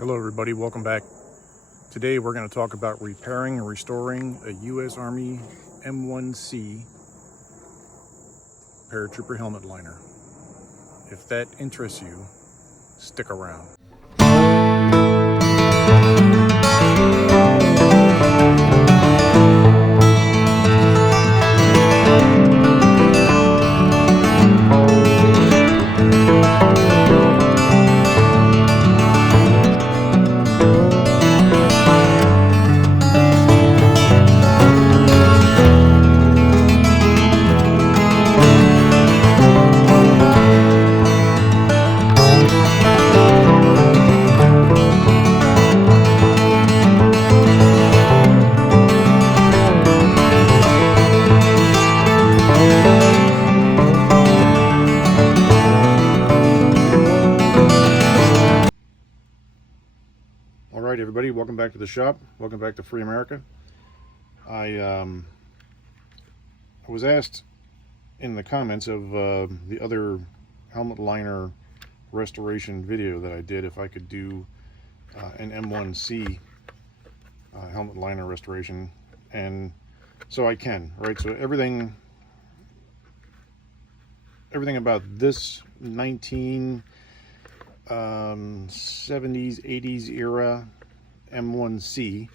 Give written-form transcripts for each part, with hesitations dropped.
Hello everybody, welcome back. Today we're going to talk about repairing and restoring a U.S. Army M1C paratrooper helmet liner. If that interests you, stick around. All right, everybody, welcome back to the shop. Welcome back to Free America. I was asked in the comments of the other helmet liner restoration video that I did if I could do an M1C helmet liner restoration, and so I can, right? So everything about this 1970s, 80s era M1C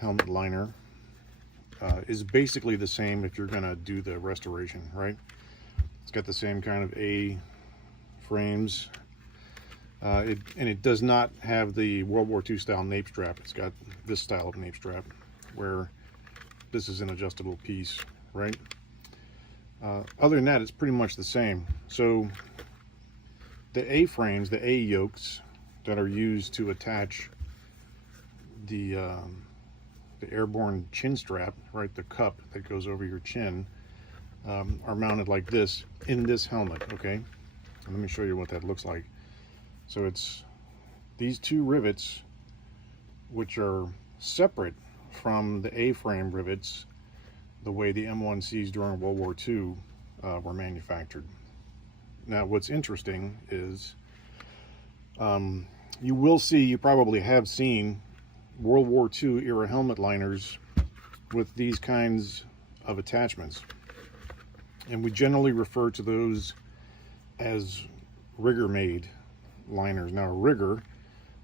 helmet liner is basically the same if you're gonna do the restoration, right? It's got the same kind of A frames, and it does not have the World War II style nape strap. It's got this style of nape strap where this is an adjustable piece, right? Other than that, it's pretty much the same. So the A-frames, the A-yokes that are used to attach the airborne chin strap, right, the cup that goes over your chin, are mounted like this in this helmet, okay? And let me show you what that looks like. So it's these two rivets, which are separate from the A-frame rivets, the way the M1Cs during World War II were manufactured. Now, what's interesting is you probably have seen World War II era helmet liners with these kinds of attachments. And we generally refer to those as rigger-made liners. Now,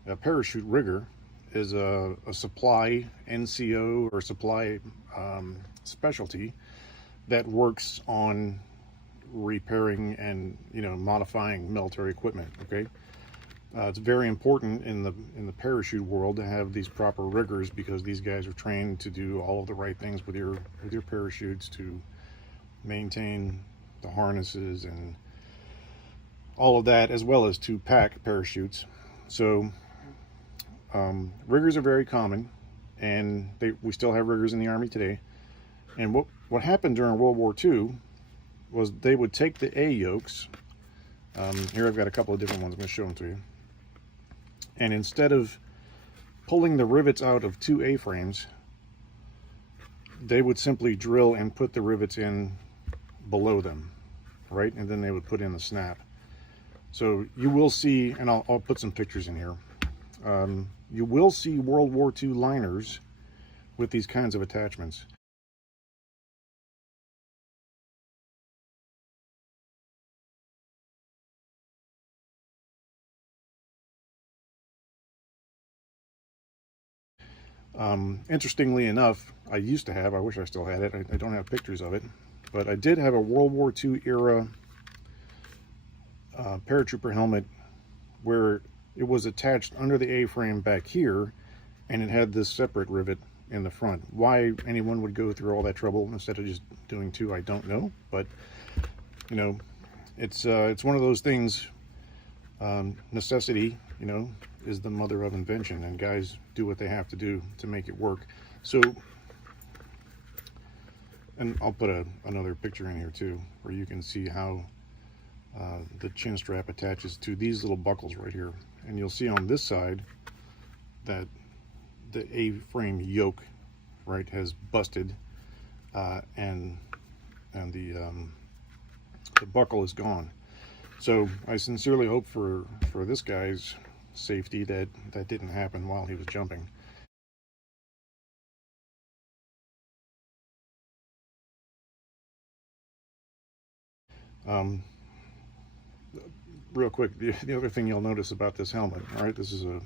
a parachute rigger, is a supply NCO or supply specialty that works on repairing and modifying military equipment. Okay, it's very important in the parachute world to have these proper riggers, because these guys are trained to do all of the right things with your parachutes, to maintain the harnesses and all of that, as well as to pack parachutes. So riggers are very common, and we still have riggers in the Army today. And what happened during World War II was they would take the A-yokes. Here I've got a couple of different ones. I'm going to show them to you. And instead of pulling the rivets out of two A-frames, they would simply drill and put the rivets in below them, right? And then they would put in the snap. So you will see, and I'll put some pictures in here. You will see World War II liners with these kinds of attachments. Interestingly enough, I wish I still had it. I don't have pictures of it, but I did have a World War II era paratrooper helmet where it was attached under the A-frame back here, and it had this separate rivet in the front. Why anyone would go through all that trouble instead of just doing two, I don't know. But it's one of those things. Necessity, is the mother of invention, and guys do what they have to do to make it work. So, and I'll put another picture in here too, where you can see how the chin strap attaches to these little buckles right here. And you'll see on this side that the A-frame yoke, right, has busted, and the buckle is gone. So I sincerely hope for this guy's safety that didn't happen while he was jumping. Real quick, the other thing you'll notice about this helmet, all right, this is a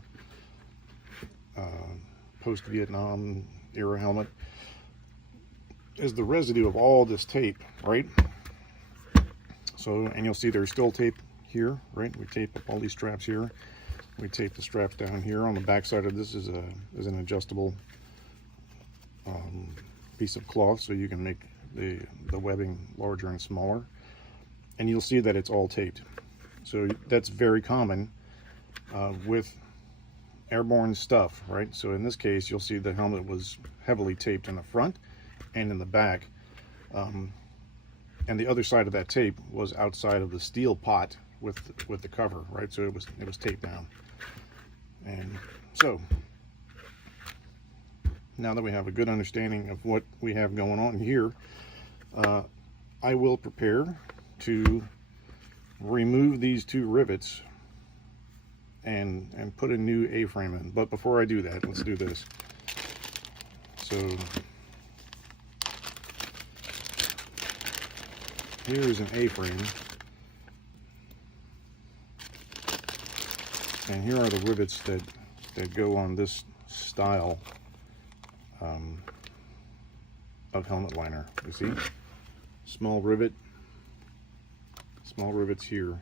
post-Vietnam era helmet, is the residue of all this tape, right? So, and you'll see there's still tape here, right? We tape up all these straps here. We tape the straps down here. On the back side of this is an adjustable piece of cloth, so you can make the webbing larger and smaller. And you'll see that it's all taped. So that's very common with airborne stuff, right? So in this case, you'll see the helmet was heavily taped in the front and in the back. And the other side of that tape was outside of the steel pot with the cover, right? So it was taped down. And so now that we have a good understanding of what we have going on here, I will prepare to remove these two rivets and put a new A-frame in. But before I do that, let's do this. So here is an A-frame, and here are the rivets that go on this style of helmet liner. You see, small rivets here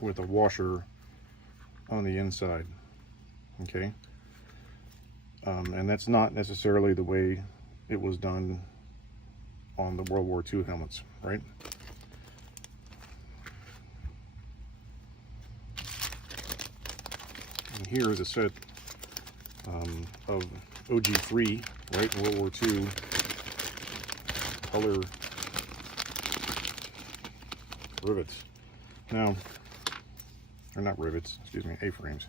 with a washer on the inside. Okay, and that's not necessarily the way it was done on the World War II helmets, right? And here is a set of OG3, right, in World War II color rivets. Now, or not rivets, excuse me, A-frames.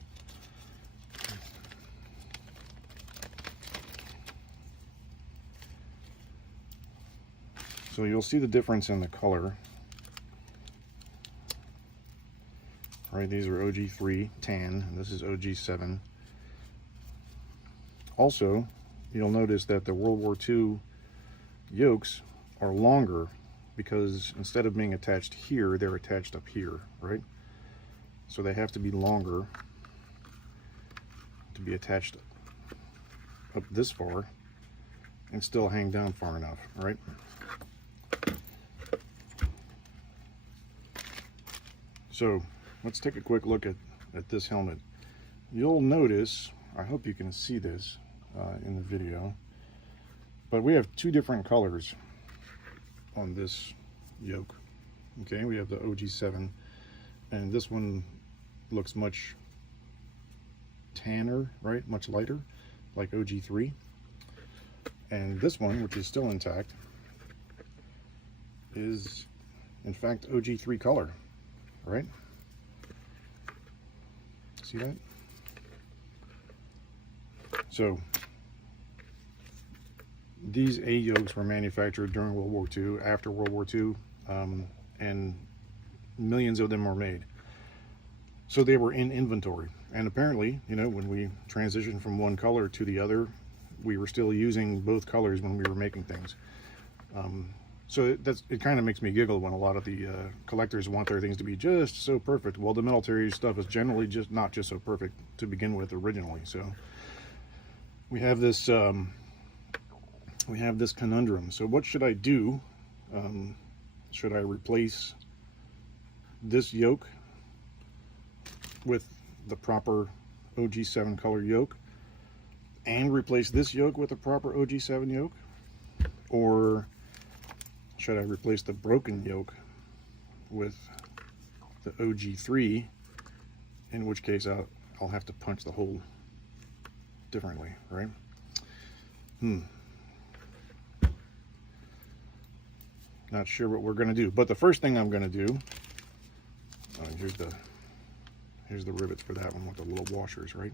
So you'll see the difference in the color. Right, these are OG3 tan, and this is OG7. Also, you'll notice that the World War II yokes are longer because instead of being attached here, they're attached up here, right? So they have to be longer to be attached up this far and still hang down far enough, right? So let's take a quick look at this helmet. You'll notice, I hope you can see this in the video, but we have two different colors on this yoke. Okay, we have the OG7, and this one looks much tanner, right? Much lighter, like OG3. And this one, which is still intact, is in fact OG3 color, right? See that? So these A yokes were manufactured during World War II, after World War II, and millions of them were made. So they were in inventory. And apparently, you know, when we transitioned from one color to the other, we were still using both colors when we were making things. So it kind of makes me giggle when a lot of the collectors want their things to be just so perfect. Well, the military stuff is generally just not just so perfect to begin with originally. So we have this conundrum. So what should I do? Should I replace this yoke with the proper OG7 color yoke and replace this yoke with a proper OG7 yoke? Or should I replace the broken yoke with the OG3, in which case I'll have to punch the hole differently, right? Not sure what we're going to do, but the first thing I'm going to do, here's the rivets for that one with the little washers, right?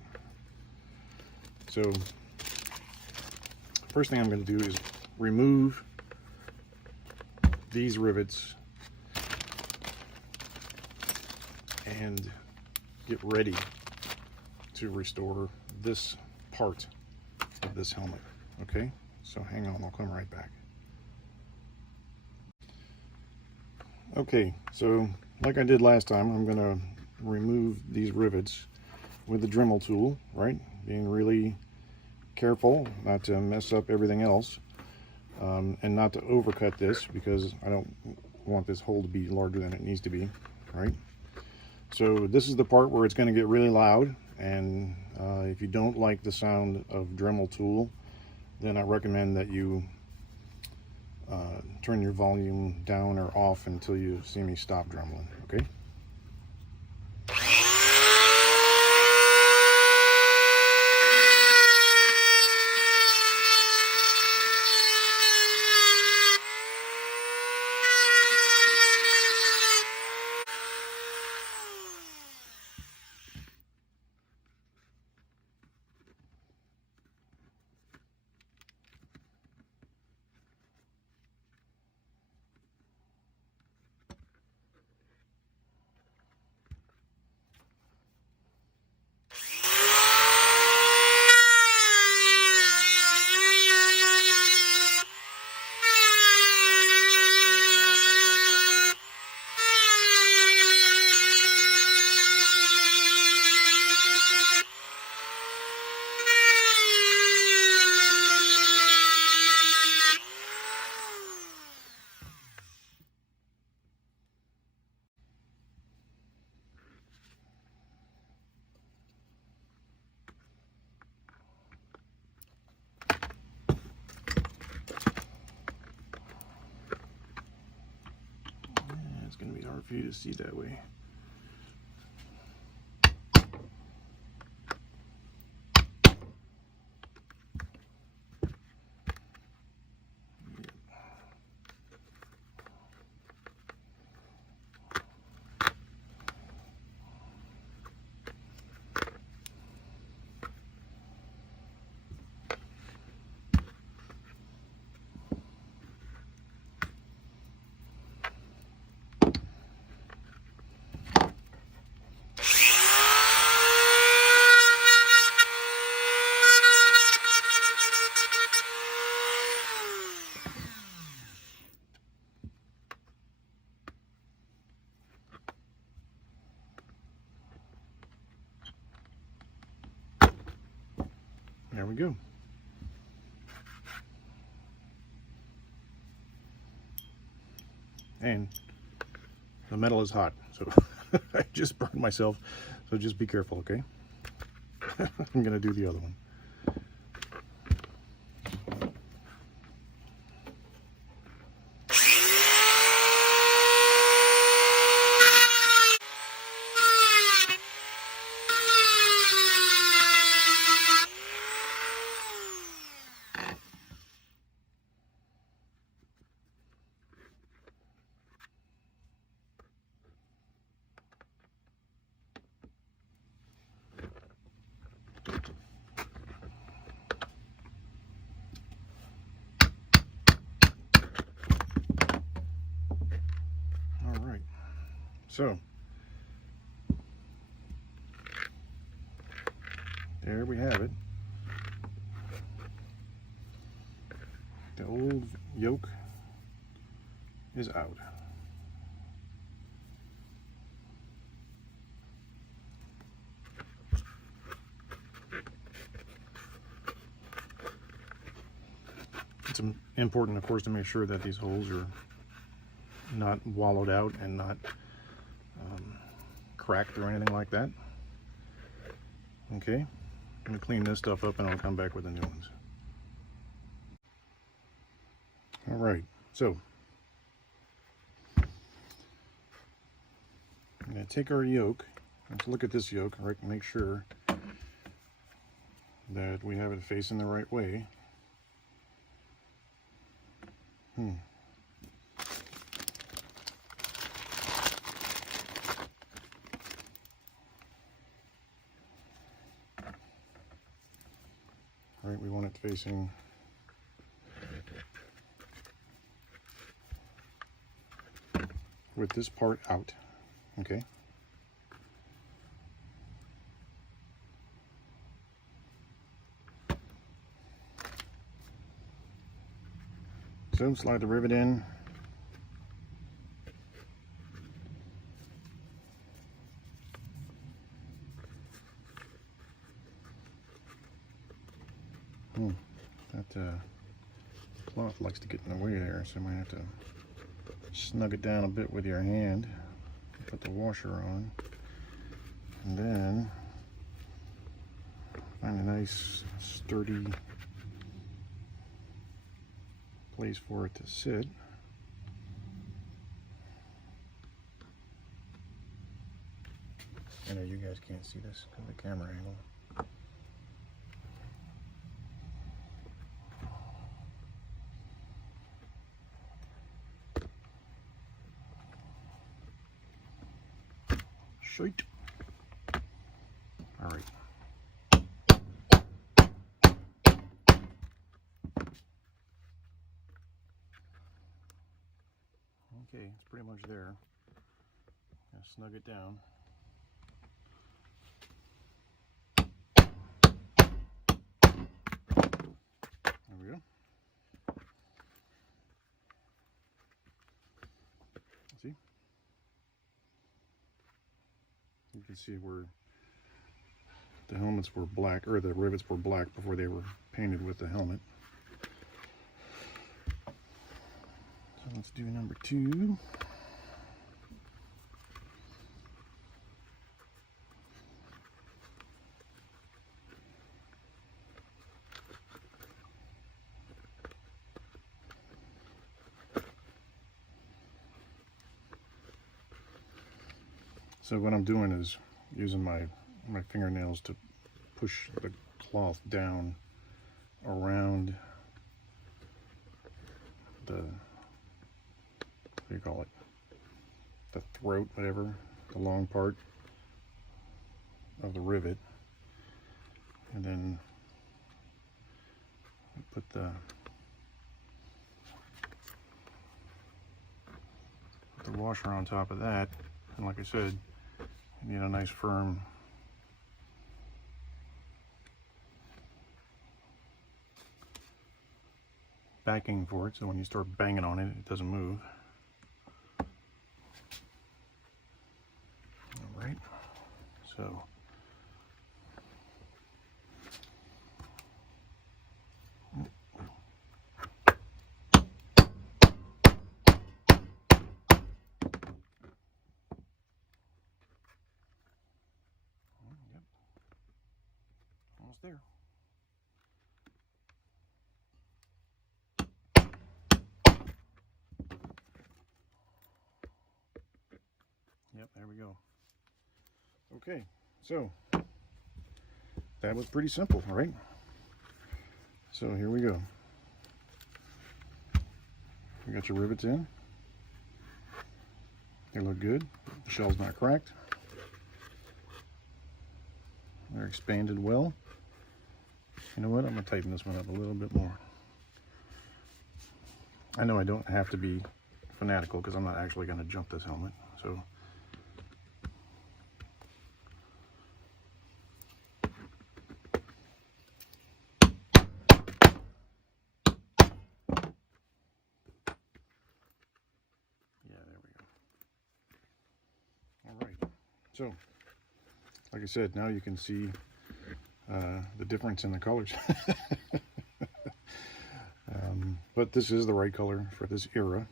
So first thing I'm going to do is remove these rivets and get ready to restore this part of this helmet. Okay, so hang on, I'll come right back. Okay, so like I did last time, I'm going to remove these rivets with the Dremel tool, right? Being really careful not to mess up everything else, and not to overcut this, because I don't want this hole to be larger than it needs to be, right? So this is the part where it's going to get really loud, and if you don't like the sound of Dremel tool, then I recommend that you turn your volume down or off until you see me stop dremeling, okay? It's going to be hard for you to see that way. There we go. And the metal is hot, so I just burned myself, so just be careful, okay? I'm gonna do the other one. So, there we have it. The old yoke is out. It's important, of course, to make sure that these holes are not wallowed out and not cracked or anything like that. Okay, I'm going to clean this stuff up and I'll come back with the new ones. All right, so I'm going to take our yoke. Let's look at this yoke, right, and make sure that we have it facing the right way. Right, we want it facing with this part out, okay? So slide the rivet in. That cloth likes to get in the way there, so you might have to snug it down a bit with your hand. Put the washer on, and then find a nice sturdy place for it to sit. I know you guys can't see this because of the camera angle. Shite. All right. Okay, it's pretty much there. Gonna snug it down. There we go. See? You can see where the helmets were black, or the rivets were black before they were painted with the helmet. So let's do number 2. So what I'm doing is using my fingernails to push the cloth down around the, what do you call it, the throat, whatever, the long part of the rivet, and then put the washer on top of that. And like I said, you need a nice firm backing for it, so when you start banging on it, it doesn't move. All right, so almost there. Yep, there we go. Okay, so that was pretty simple, all right? So here we go. You got your rivets in. They look good. The shell's not cracked. They're expanded well. You know what? I'm going to tighten this one up a little bit more. I know I don't have to be fanatical because I'm not actually going to jump this helmet. So yeah, there we go. All right. So like I said, now you can see the difference in the colors. But this is the right color for this era,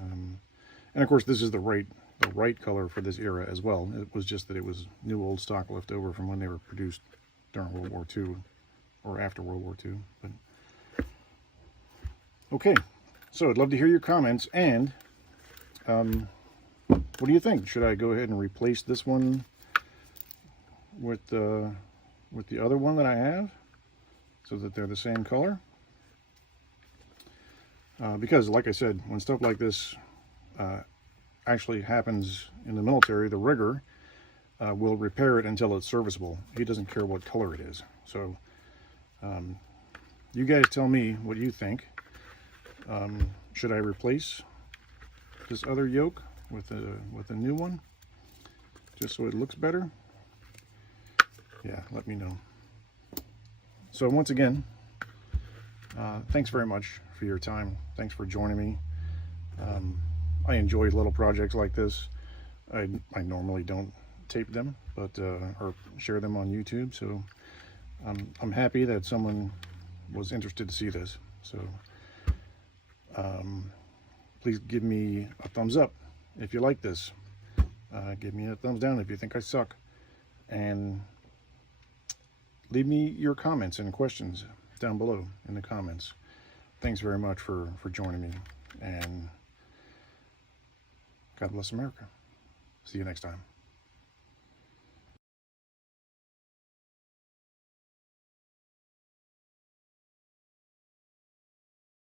and of course this is the right color for this era as well. It was just that it was new old stock left over from when they were produced during World War II or after World War II. But okay, so I'd love to hear your comments, and what do you think? Should I go ahead and replace this one with the other one that I have, so that they're the same color? Because like I said, when stuff like this actually happens in the military, the rigger will repair it until it's serviceable. He doesn't care what color it is. So you guys tell me what you think. Should I replace this other yoke with a new one, just so it looks better? Yeah, let me know. So once again, thanks very much for for your time. Thanks for joining me. I enjoy little projects like this. I normally don't tape them, but or share them on YouTube. So I'm happy that someone was interested to see this. So please give me a thumbs up if you like this. Give me a thumbs down if you think I suck. And leave me your comments and questions down below in the comments. Thanks very much for joining me. And God bless America. See you next time.